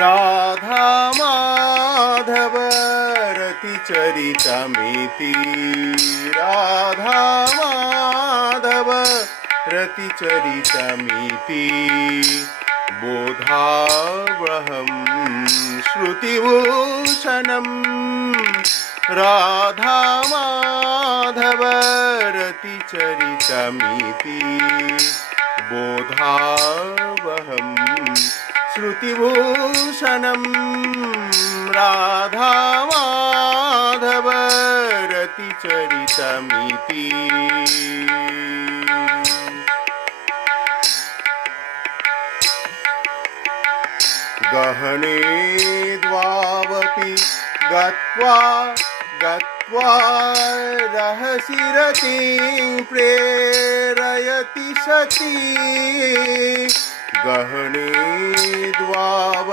राधा माधव रतिचरितमिति राधा माधव रतिचरितमिति बोधावहं श्रुतिभूषणं राधा माधव रतिचरितमिति बोधावहं श्रुतिभूषणं राधा माधव रतिचरितमिति गहने द्वावपि गत्वा रहसि रतिं प्रेरयति सती गहने द्वावपि